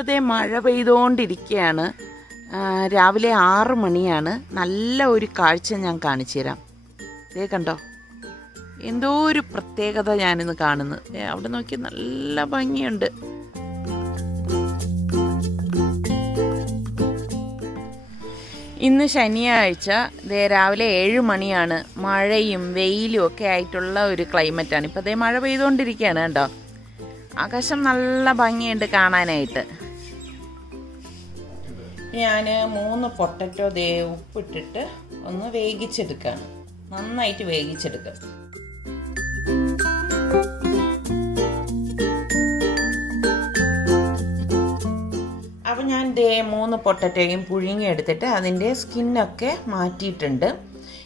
ഇപ്പോഴത്തെ മഴ പെയ്തുകൊണ്ടിരിക്കുകയാണ്. രാവിലെ 6 മണിയാണ്. നല്ല ഒരു കാഴ്ച ഞാൻ കാണിച്ചു തരാം. ഇതേ കണ്ടോ, എന്തോ ഒരു പ്രത്യേകത ഞാനിന്ന് കാണുന്നത്. അവിടെ നോക്കി നല്ല ഭംഗിയുണ്ട്. ഇന്ന് ശനിയാഴ്ച, രാവിലെ 7 മണിയാണ്. മഴയും വെയിലും ഒക്കെ ആയിട്ടുള്ള ഒരു ക്ലൈമറ്റാണ്. ഇപ്പോൾ മഴ പെയ്തുകൊണ്ടിരിക്കുകയാണ് കേട്ടോ. ആകാശം നല്ല ഭംഗിയുണ്ട് കാണാനായിട്ട്. ഞാൻ 3 പൊട്ടറ്റോ ഉപ്പിട്ടിട്ട് ഒന്ന് വേവിച്ചെടുക്കുകയാണ്. നന്നായിട്ട് വേവിച്ചെടുക്കുക. അപ്പോൾ ഞാൻ 3 പൊട്ടറ്റോയും പുഴുങ്ങി എടുത്തിട്ട് അതിൻ്റെ സ്കിന്നൊക്കെ മാറ്റിയിട്ടുണ്ട്.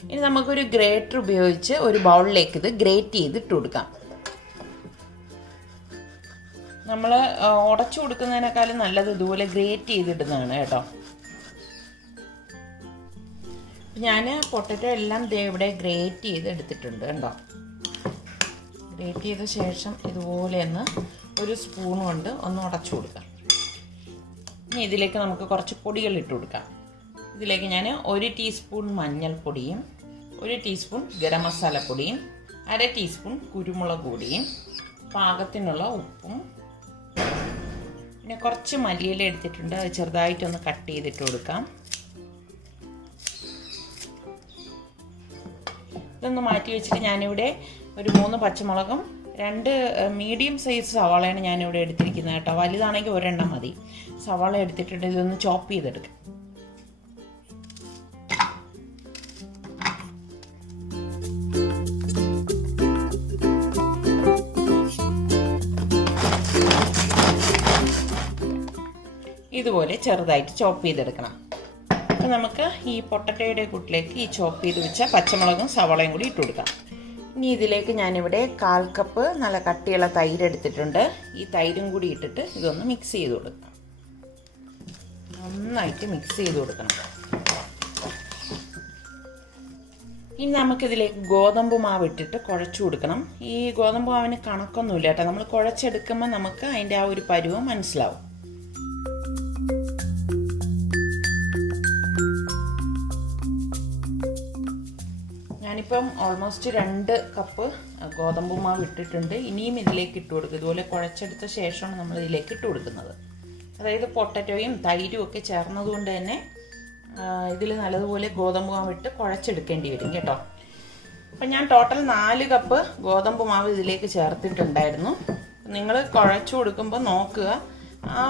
ഇനി നമുക്കൊരു ഗ്രേറ്റർ ഉപയോഗിച്ച് ഒരു ബൗളിലേക്ക് ഇത് ഗ്രേറ്റ് ചെയ്തിട്ട് കൊടുക്കാം. നമ്മൾ ഉടച്ചു കൊടുക്കുന്നതിനേക്കാളും നല്ലത് ഇതുപോലെ ഗ്രേറ്റ് ചെയ്തിടുന്നതാണ് കേട്ടോ. ഞാൻ പൊട്ടറ്റോ എല്ലാം ഇവിടെ ഗ്രേറ്റ് ചെയ്ത് എടുത്തിട്ടുണ്ട് കേട്ടോ. ഗ്രേറ്റ് ചെയ്ത ശേഷം ഇതുപോലെ ഒരു സ്പൂൺ കൊണ്ട് ഒന്ന് ഉടച്ചു കൊടുക്കാം. ഇനി ഇതിലേക്ക് നമുക്ക് കുറച്ച് പൊടികൾ ഇട്ട് കൊടുക്കാം. ഇതിലേക്ക് ഞാൻ 1 ടീസ്പൂൺ മഞ്ഞൾപ്പൊടിയും 1 ടീസ്പൂൺ ഗരം മസാലപ്പൊടിയും 1/2 ടീസ്പൂൺ കുരുമുളക് പൊടിയും പാകത്തിനുള്ള ഉപ്പും പിന്നെ കുറച്ച് മല്ലിയില എടുത്തിട്ടുണ്ട്. അത് ചെറുതായിട്ടൊന്ന് കട്ട് ചെയ്തിട്ട് കൊടുക്കാം. ഇതൊന്ന് മാറ്റി വെച്ചിട്ട് ഞാനിവിടെ ഒരു 3 പച്ചമുളകും 2 മീഡിയം സൈസ് സവാളയാണ് ഞാനിവിടെ എടുത്തിരിക്കുന്നത് കേട്ടോ. വലുതാണെങ്കിൽ 1 എണ്ണം മതി. സവാള എടുത്തിട്ടുണ്ട്. ഇതൊന്ന് ചോപ്പ് ചെയ്തെടുക്കാം. ഇതുപോലെ ചെറുതായിട്ട് ചോപ്പ് ചെയ്തെടുക്കണം. അപ്പോൾ നമുക്ക് ഈ പൊട്ടറ്റോയുടെ കൂട്ടിലേക്ക് ഈ ചോപ്പ് ചെയ്ത് വെച്ച പച്ചമുളകും സവാളയും കൂടി ഇട്ട് കൊടുക്കാം. ഇനി ഇതിലേക്ക് ഞാനിവിടെ 1/4 കപ്പ് നല്ല കട്ടിയുള്ള തൈര് എടുത്തിട്ടുണ്ട്. ഈ തൈരും കൂടി ഇട്ടിട്ട് ഇതൊന്ന് മിക്സ് ചെയ്ത് കൊടുക്കാം. നന്നായിട്ട് മിക്സ് ചെയ്ത് കൊടുക്കണം. ഇനി നമുക്കിതിലേക്ക് ഗോതമ്പ് മാവ് ഇട്ടിട്ട് കുഴച്ചു കൊടുക്കണം. ഈ ഗോതമ്പ് മാവിന് കണക്കൊന്നുമില്ല കേട്ടോ. നമ്മൾ കുഴച്ചെടുക്കുമ്പോൾ നമുക്ക് അതിൻ്റെ ആ ഒരു പരുവം മനസ്സിലാവും. ഞാനിപ്പം ഓൾമോസ്റ്റ് 2 കപ്പ് ഗോതമ്പ് മാവ് ഇട്ടിട്ടുണ്ട്. ഇനിയും ഇതിലേക്ക് ഇട്ട് കൊടുക്കുക. ഇതുപോലെ കുഴച്ചെടുത്ത ശേഷമാണ് നമ്മൾ ഇതിലേക്ക് ഇട്ട് കൊടുക്കുന്നത്. അതായത് പൊട്ടറ്റോയും തൈരും ഒക്കെ ചേർന്നതുകൊണ്ട് തന്നെ ഇതിൽ നല്ലതുപോലെ ഗോതമ്പ് മാവ് ഇട്ട് കുഴച്ചെടുക്കേണ്ടി വരും കേട്ടോ. അപ്പം ഞാൻ ടോട്ടൽ 4 കപ്പ് ഗോതമ്പ് മാവ് ഇതിലേക്ക് ചേർത്തിട്ടുണ്ടായിരുന്നു. നിങ്ങൾ കുഴച്ചു കൊടുക്കുമ്പോൾ നോക്കുക, ആ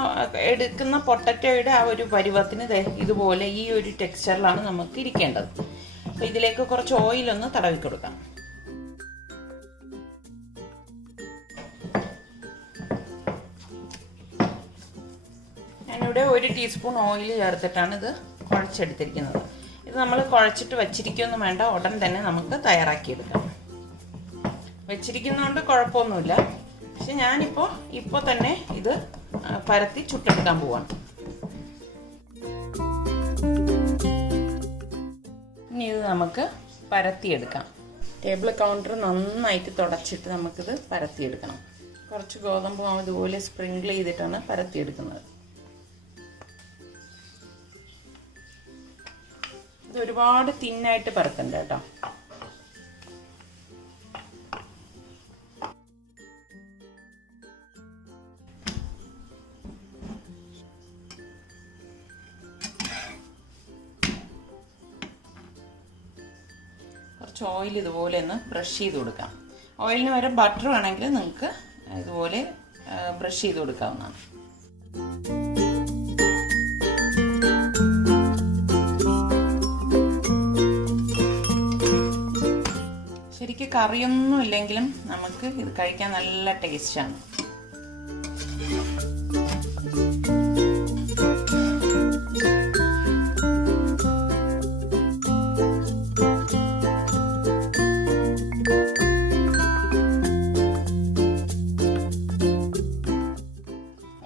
എടുക്കുന്ന പൊട്ടറ്റോയുടെ ആ ഒരു പരുവത്തിന് ഇതുപോലെ ഈ ഒരു ടെക്സ്ചറിലാണ് നമുക്ക് ഇരിക്കേണ്ടത്. അപ്പോൾ ഇതിലേക്ക് കുറച്ച് ഓയിലൊന്ന് തടവി കൊടുക്കാം. ഞാനിവിടെ 1 ടീസ്പൂൺ ഓയിൽ ചേർത്തിട്ടാണ് ഇത് കുഴച്ചെടുത്തിരിക്കുന്നത്. ഇത് നമ്മൾ കുഴച്ചിട്ട് വച്ചിരിക്കുകയൊന്നും വേണ്ട, ഉടൻ തന്നെ നമുക്ക് തയ്യാറാക്കിയെടുക്കാം. വെച്ചിരിക്കുന്നതുകൊണ്ട് കുഴപ്പമൊന്നുമില്ല. പക്ഷെ ഞാനിപ്പോൾ തന്നെ ഇത് പരത്തി ചുട്ടെടുക്കാൻ പോവാണ്. ഇനി ഇത് നമുക്ക് പരത്തിയെടുക്കാം. ടേബിൾ കൗണ്ടർ നന്നായിട്ട് തുടച്ചിട്ട് നമുക്കിത് പരത്തിയെടുക്കണം. കുറച്ച് ഗോതമ്പ് മാവ് ഇതുപോലെ സ്പ്രിങ്കിൾ ചെയ്തിട്ടാണ് പരത്തിയെടുക്കുന്നത്. ഇത് ഒരുപാട് തിന്നായിട്ട് പരത്തണ്ട കേട്ടോ. കുറച്ച് ഓയിൽ ഇതുപോലെ ഒന്ന് ബ്രഷ് ചെയ്ത് കൊടുക്കാം. ഓയിലിന് പകരം ബട്ടർ വേണമെങ്കിൽ നിങ്ങൾക്ക് ഇതുപോലെ ബ്രഷ് ചെയ്ത് കൊടുക്കാവുന്നതാണ്. ശരിക്കും കറിയൊന്നും ഇല്ലെങ്കിലും നമുക്ക് ഇത് കഴിക്കാൻ നല്ല ടേസ്റ്റാണ്.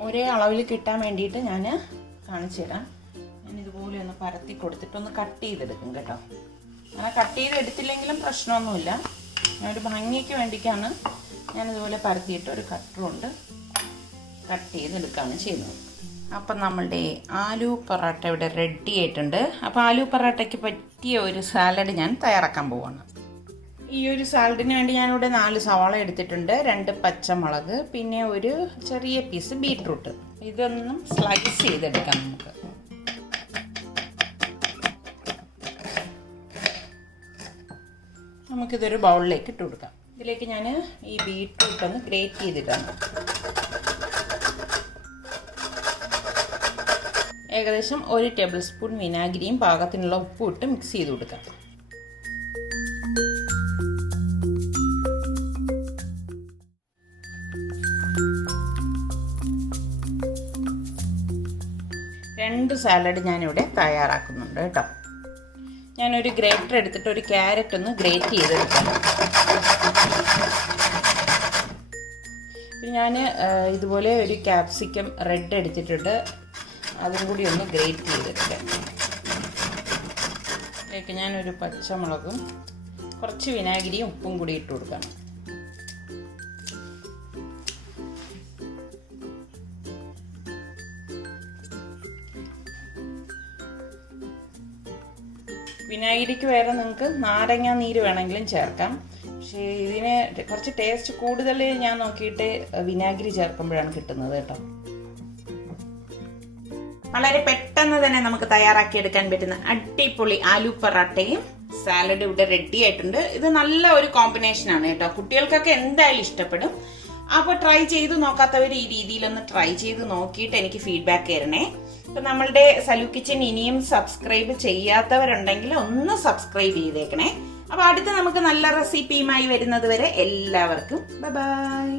ഒരേ അളവിൽ കിട്ടാൻ വേണ്ടിയിട്ട് ഞാൻ കാണിച്ചു തരാം. ഞാൻ ഇതുപോലെ ഒന്ന് പരത്തി കൊടുത്തിട്ടൊന്ന് കട്ട് ചെയ്തെടുക്കും കേട്ടോ. അങ്ങനെ കട്ട് ചെയ്തെടുത്തില്ലെങ്കിലും പ്രശ്നമൊന്നുമില്ല. ഞാനൊരു ഭംഗിക്ക് വേണ്ടിയിട്ടാണ് ഞാനിതുപോലെ പരത്തിയിട്ട് ഒരു കട്ടർ കൊണ്ട് കട്ട് ചെയ്തെടുക്കുകയാണ് ചെയ്യുന്നത്. അപ്പം നമ്മളുടെ ആലു പൊറോട്ട ഇവിടെ റെഡി ആയിട്ടുണ്ട്. അപ്പോൾ ആലു പൊറോട്ടയ്ക്ക് പറ്റിയ ഒരു സാലഡ് ഞാൻ തയ്യാറാക്കാൻ പോവാണ്. ഈ ഒരു സാലഡിന് വേണ്ടി ഞാനിവിടെ 4 സവാള എടുത്തിട്ടുണ്ട്, 2 പച്ചമുളക്, പിന്നെ ഒരു ചെറിയ പീസ് ബീട്രൂട്ട്. ഇതൊന്നും സ്ലൈസ് ചെയ്തെടുക്കാം നമുക്ക്. നമുക്കിതൊരു ബൗളിലേക്ക് ഇട്ട് കൊടുക്കാം. ഇതിലേക്ക് ഞാൻ ഈ ബീട്രൂട്ട് ഒന്ന് ഗ്രേറ്റ് ചെയ്തിട്ടാണ്. ഏകദേശം 1 ടേബിൾ സ്പൂൺ വിനാഗിരിയും പാകത്തിനുള്ള ഉപ്പും ഇട്ട് മിക്സ് ചെയ്ത് കൊടുക്കാം. രണ്ട് സാലഡ് ഞാനിവിടെ തയ്യാറാക്കുന്നുണ്ട് കേട്ടോ. ഞാനൊരു ഗ്രേറ്റർ എടുത്തിട്ട് ഒരു ക്യാരറ്റ് ഒന്ന് ഗ്രേറ്റ് ചെയ്തെടുക്കാം. പിന്നെ ഞാൻ ഇതുപോലെ ഒരു ക്യാപ്സിക്കം റെഡ് എടുത്തിട്ടുണ്ട്, അതും കൂടി ഒന്ന് ഗ്രേറ്റ് ചെയ്തെടുക്കാം. ഇതിലേക്ക് ഞാനൊരു പച്ചമുളകും കുറച്ച് വിനാഗിരിയും ഉപ്പും കൂടി ഇട്ട് കൊടുക്കാം. വിനാഗിരിക്ക് വേറെ നിങ്ങൾക്ക് നാരങ്ങ നീര് വേണമെങ്കിലും ചേർക്കാം. പക്ഷേ ഇതിന് കുറച്ച് ടേസ്റ്റ് കൂടുതൽ ഞാൻ നോക്കിയിട്ട് വിനാഗിരി ചേർക്കുമ്പോഴാണ് കിട്ടുന്നത് കേട്ടോ. വളരെ പെട്ടെന്ന് തന്നെ നമുക്ക് തയ്യാറാക്കിയെടുക്കാൻ പറ്റുന്ന അടിപൊളി ആലു പൊറാട്ടയും സാലഡ് ഇവിടെ റെഡി ആയിട്ടുണ്ട്. ഇത് നല്ല ഒരു കോമ്പിനേഷൻ ആണ് കേട്ടോ. കുട്ടികൾക്കൊക്കെ എന്തായാലും ഇഷ്ടപ്പെടും. അപ്പോൾ ട്രൈ ചെയ്ത് നോക്കാത്തവർ ഈ രീതിയിലൊന്ന് ട്രൈ ചെയ്ത് നോക്കിയിട്ട് എനിക്ക് ഫീഡ്ബാക്ക് തരണേ. ഇപ്പൊ നമ്മളുടെ സലു കിച്ചൻ ഇനിയും സബ്സ്ക്രൈബ് ചെയ്യാത്തവരുണ്ടെങ്കിൽ ഒന്ന് സബ്സ്ക്രൈബ് ചെയ്തേക്കണേ. അപ്പൊ അടുത്ത് നമുക്ക് നല്ല റെസിപ്പിയുമായി വരുന്നത് വരെ എല്ലാവർക്കും ബൈ ബൈ.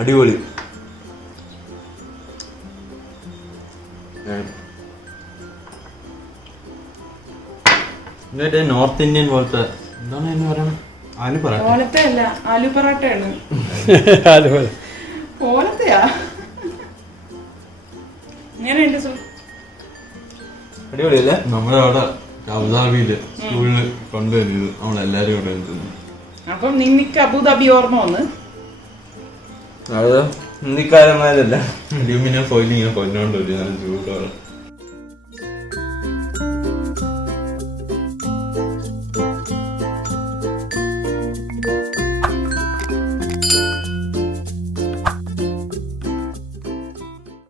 അടിപൊളി. നോർത്ത് ഇന്ത്യൻ പോലത്തെ എന്താണ് എന്ന് പറയുന്നത്? ആലു പൊറോട്ട പോലത്തെ അല്ല, ആലു പൊറോട്ടയാണ്. പോലത്തെയാ? അടിപൊളിയല്ലേ? നമ്മുടെ അവിടെ അബുദാബിയില് സ്കൂളില് കൊണ്ടുവരുന്നത് നമ്മളെല്ലാരും കൊണ്ടുവരുന്നു. അപ്പം നിനക്ക് അബുദാബി ഓർമ്മ വന്ന്? അത് ഹിന്ദിക്കാരന്മാരല്ല, അലൂമിനിയം ഫോയിലിങ്ങനെ കൊണ്ടുകൊണ്ട് വരും, നല്ല ചൂടോടെ.